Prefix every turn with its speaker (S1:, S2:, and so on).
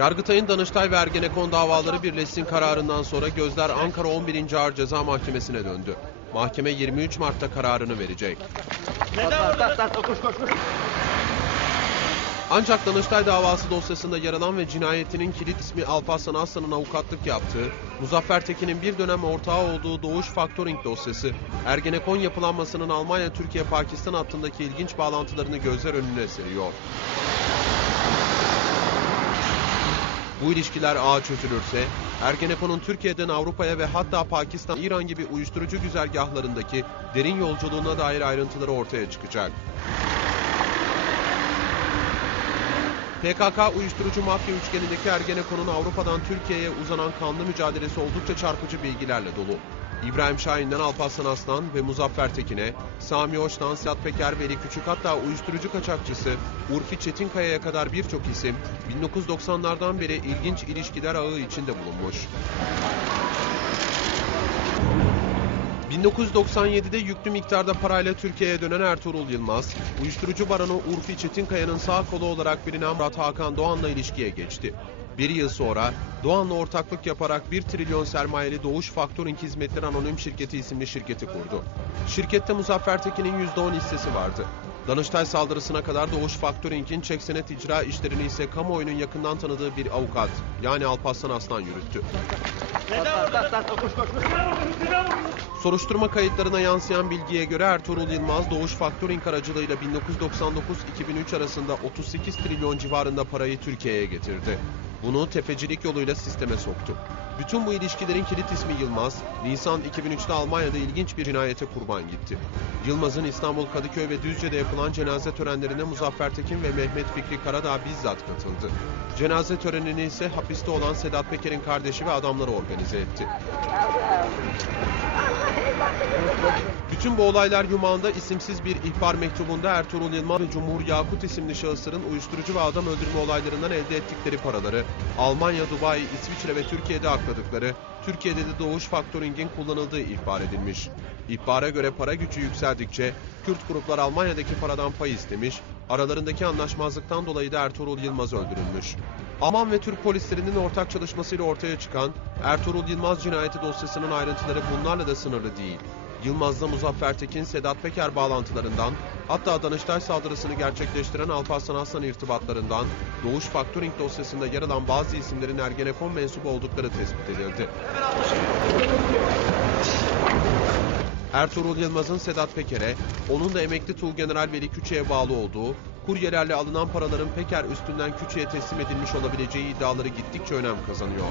S1: Yargıtay'ın Danıştay ve Ergenekon davaları birleşsin kararından sonra gözler Ankara 11. Ağır Ceza Mahkemesi'ne döndü. Mahkeme 23 Mart'ta kararını verecek. Ancak Danıştay davası dosyasında yer alan ve cinayetinin kilit ismi Alparslan Aslan'ın avukatlık yaptığı, Muzaffer Tekin'in bir dönem ortağı olduğu Doğuş Faktoring dosyası, Ergenekon yapılanmasının Almanya-Türkiye-Pakistan hattındaki ilginç bağlantılarını gözler önüne seriyor. Bu ilişkiler ağa çözülürse, Ergenekon'un Türkiye'den Avrupa'ya ve hatta Pakistan, İran gibi uyuşturucu güzergahlarındaki derin yolculuğuna dair ayrıntıları ortaya çıkacak. PKK uyuşturucu mafya üçgenindeki Ergenekon'un Avrupa'dan Türkiye'ye uzanan kanlı mücadelesi oldukça çarpıcı bilgilerle dolu. İbrahim Şahin'den Alparslan Aslan ve Muzaffer Tekin'e, Sami Oç'tan Sedat Peker, Veli Küçük hatta uyuşturucu kaçakçısı Urfi Çetinkaya'ya kadar birçok isim 1990'lardan beri ilginç ilişkiler ağı içinde bulunmuş. 1997'de yüklü miktarda parayla Türkiye'ye dönen Ertuğrul Yılmaz, uyuşturucu baronu Urfi Çetinkaya'nın sağ kolu olarak bilinen Murat Hakan Doğan'la ilişkiye geçti. Bir yıl sonra Doğan'la ortaklık yaparak 1 trilyon sermayeli Doğuş Faktoring Hizmetleri Anonim Şirketi isimli şirketi kurdu. Şirkette Muzaffer Tekin'in %10 hissesi vardı. Danıştay saldırısına kadar Doğuş Faktoring'in çek senet icra işlerini ise kamuoyunun yakından tanıdığı bir avukat yani Alparslan Aslan yürüttü. Soruşturma kayıtlarına yansıyan bilgiye göre Ertuğrul Yılmaz Doğuş Faktoring aracılığıyla 1999-2003 arasında 38 trilyon civarında parayı Türkiye'ye getirdi. Bunu tefecilik yoluyla sisteme soktu. Bütün bu ilişkilerin kilit ismi Yılmaz, Nisan 2003'te Almanya'da ilginç bir cinayete kurban gitti. Yılmaz'ın İstanbul Kadıköy ve Düzce'de yapılan cenaze törenlerine Muzaffer Tekin ve Mehmet Fikri Karadağ bizzat katıldı. Cenaze törenini ise hapiste olan Sedat Peker'in kardeşi ve adamları organize etti. Thank you. Bütün bu olaylar yumağında isimsiz bir ihbar mektubunda Ertuğrul Yılmaz ve Cumhur Yakut isimli şahısların uyuşturucu ve adam öldürme olaylarından elde ettikleri paraları Almanya, Dubai, İsviçre ve Türkiye'de akladıkları, Türkiye'de de Doğuş Faktoring'in kullanıldığı ihbar edilmiş. İhbara göre para gücü yükseldikçe Kürt gruplar Almanya'daki paradan pay istemiş, aralarındaki anlaşmazlıktan dolayı da Ertuğrul Yılmaz öldürülmüş. Alman ve Türk polislerinin ortak çalışmasıyla ortaya çıkan Ertuğrul Yılmaz cinayeti dosyasının ayrıntıları bunlarla da sınırlı değil. Yılmaz'la Muzaffer Tekin, Sedat Peker bağlantılarından, hatta Danıştay saldırısını gerçekleştiren Alparslan Aslan irtibatlarından, Doğuş Faktoring dosyasında yer alan bazı isimlerin Ergenekon mensubu oldukları tespit edildi. Ertuğrul Yılmaz'ın Sedat Peker'e, onun da emekli Tuğgeneral Veli Küçük'e bağlı olduğu, kuryelerle alınan paraların Peker üstünden Küçük'e teslim edilmiş olabileceği iddiaları gittikçe önem kazanıyor.